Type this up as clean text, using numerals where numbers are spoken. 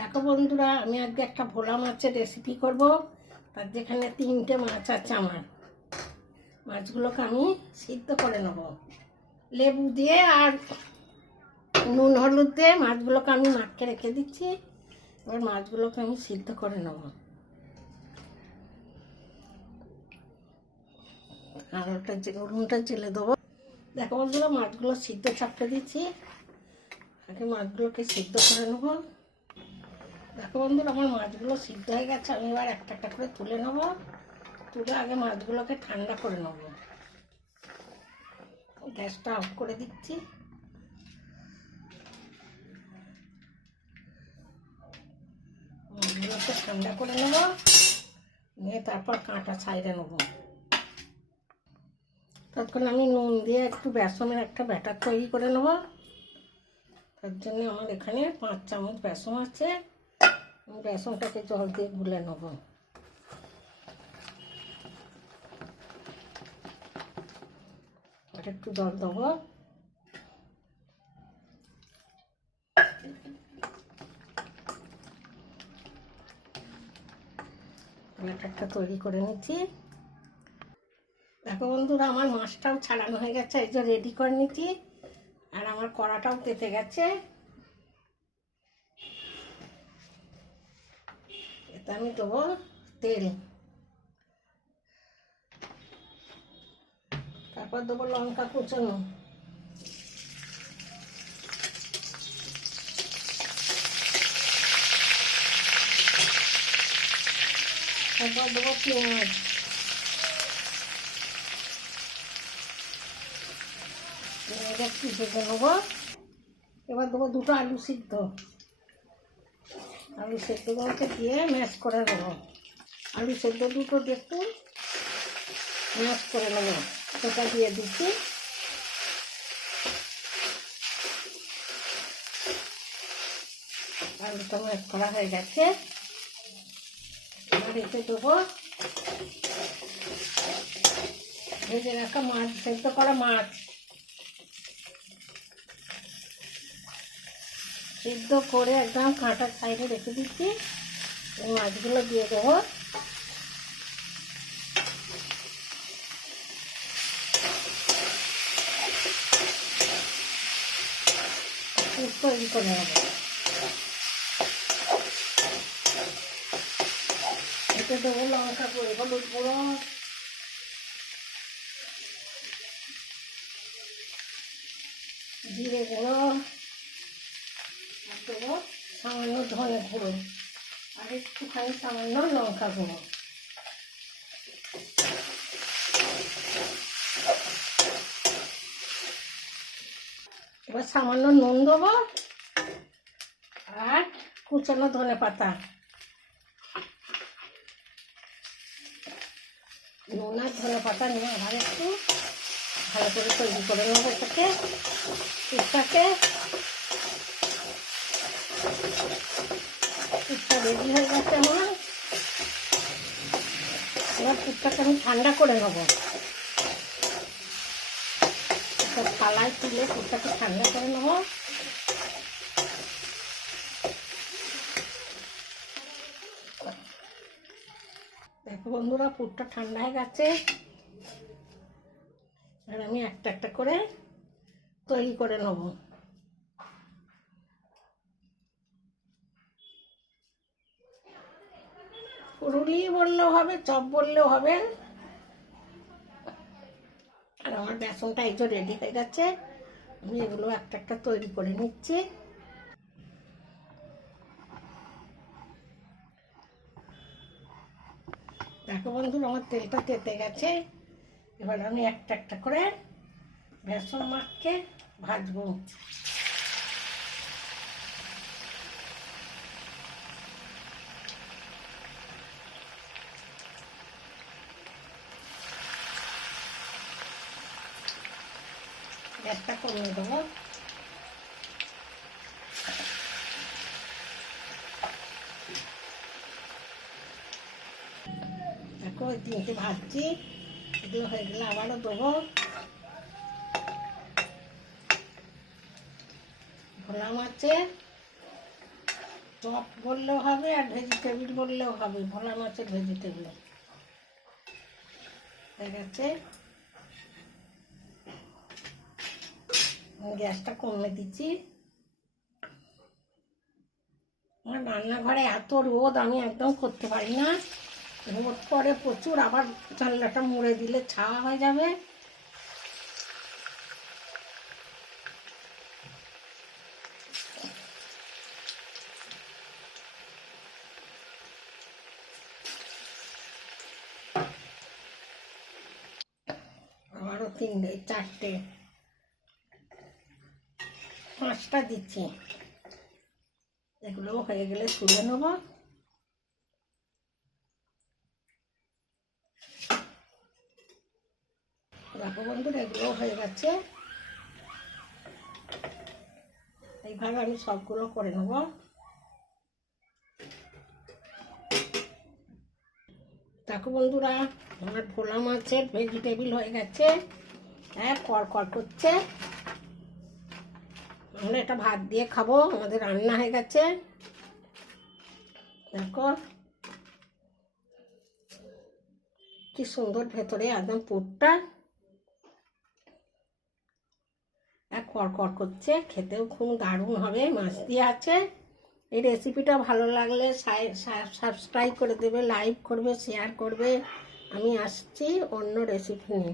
দেখো বন্ধুরা, আমি আজকে একটা ভোলা মাছের রেসিপি করব। তার যেখানে 3টে মাছ আছে আমার। মাছগুলোকে আমি সিদ্ধ করে নেব লেবু দিয়ে আর নুন হলুদ দিয়ে। মাছগুলোকে আমি মাখকে রেখে দিচ্ছি। এবার মাছগুলোকে আমি সিদ্ধ করে নেব। আর ওটা উনুনটা জেলে দেবো। দেখো বন্ধুরা, মাছগুলো সিদ্ধ চাপতে দিচ্ছি। আগে মাছগুলোকে সিদ্ধ করে নেব। দেখো বন্ধুরা, আমার মাছগুলো সিদ্ধ হয়ে গেছে। আমি এবার একটা একটা করে তুলে নেব। তুলে আগে মাছগুলোকে ঠান্ডা করে নেব। গ্যাসটা অফ করে দিচ্ছি। মাছগুলোকে ঠান্ডা করে নেব, নিয়ে তারপর কাঁটা ছাইড়ে নেব। ততক্ষণ আমি নুন দিয়ে একটু বেসনের একটা ব্যাটার তৈরি করে নেব। তার জন্য আমার এখানে 5 চামচ বেসন আছে। বেসনটাকে জল দিয়ে গুলে নেব। আর একটু জল দেবো। ব্যাটারটা তৈরি করে নিচ্ছি। দেখো বন্ধুরা, আমার মাছটাও ছাড়ানো হয়ে গেছে। এই যে রেডি করে নিচ্ছি। আর আমার কড়াটাও তেতে গেছে। এতে আমি দেবো তেল, তারপর দেবো লঙ্কা কুচানো, তারপর দেবো পেঁয়াজ, পেঁয়াজ একটু ভেজে নেবো। এবার দেবো 2টো আলু সিদ্ধ। আলু সেদ্ধগুলোকে দিয়ে ম্যাশ করে নেবো। আলু সেদ্ধ দুটো একটু ম্যাশ করে নেবো। সেটা দিয়ে দিচ্ছি। আলুটা ম্যাশ করা হয়ে গেছে। এবার এতে দেবো ভেজে রাখা মাছ, সেদ্ধ করা মাছ। সিদ্ধ করে একদম কাঁটার সাইডে রেখে দিচ্ছি। এই মাছগুলো দিয়ে দেবো। তৈরি করে নেবো। এতে দেবো লঙ্কা গুঁড়ো, হলুদ গুঁড়ো, জিরে গুঁড়ো, আর দেবো সামান্য ধনে গুঁড়ো, আর একটুখানি সামান্য লঙ্কা গুঁড়ো। এবার সামান্য নুন দেবো আর কুচানো ধনে পাতা। নুন আর ধনে পাতা নিয়ে আবার একটু ভালো করে তৈরি করে নেবো এটাকে, পুরটাকে। পুরটা রেডি হয়ে গেছে আমার। এবার পুরটাকে আমি ঠান্ডা করে নেবো। একটা থালায় তুলে পুরটাকে ঠান্ডা করে নেবো। দেখো বন্ধুরা, পুরটা ঠান্ডা হয়ে গেছে। আর আমি একটা একটা করে তৈরি করে নেব। পুরুলি বললেও হবে, চপ বললেও হবে। আর আমার বেসনটা এই যে রেডি হয়ে গেছে। আমি এগুলো একটা একটা তৈরি করে নিচ্ছি। দেখো বন্ধুরা, আমার তেলটা তেতে গেছে। এবার আমি একটা একটা করে বেসন মাখকে ভাজবো। গ্যাসটা কমিয়ে দেবো। দেখো, ওই 3টে ভাজছি। এগুলো হয়ে গেলে আবারও দেবো। ভোলা মাছের চপ বললেও হবে আর ভেজিটেবিল বললেও হবে, ভোলা মাছের ভেজিটেবিল হয়ে গেছে। গ্যাসটা কমে দিচ্ছি। আমার রান্নাঘরে এত রোদ, আমি একদম করতে পারি না, রোদ পড়ে প্রচুর, আবার জানলাটা মুড়ে দিলে ছাওয়া হয়ে যাবে। আবারও 3টে 4টে 5টা দিচ্ছি। এগুলো হয়ে গেলে তুলে নেব। দেখো বন্ধুরা, এগুলো হয়ে গেছে। এইভাবে আমি সবগুলো করে নেব। দেখো বন্ধুরা, আমার ভোলা মাছের ভেজিটেবিল হয়ে গেছে, হ্যাঁ কড়কড় করছে। আমরা এটা ভাত দিয়ে খাবো, আমাদের রান্না হয়ে গেছে। দেখো কি সুন্দর ভেতরে একদম পুরটা কড়কড় করছে, খেতেও খুব দারুণ হবে, মাছ দিয়ে আছে। এই রেসিপিটা ভালো লাগলে সাবস্ক্রাইব করে দেবে, লাইক করবে, শেয়ার করবে। আমি আসছি অন্য রেসিপি নিয়ে।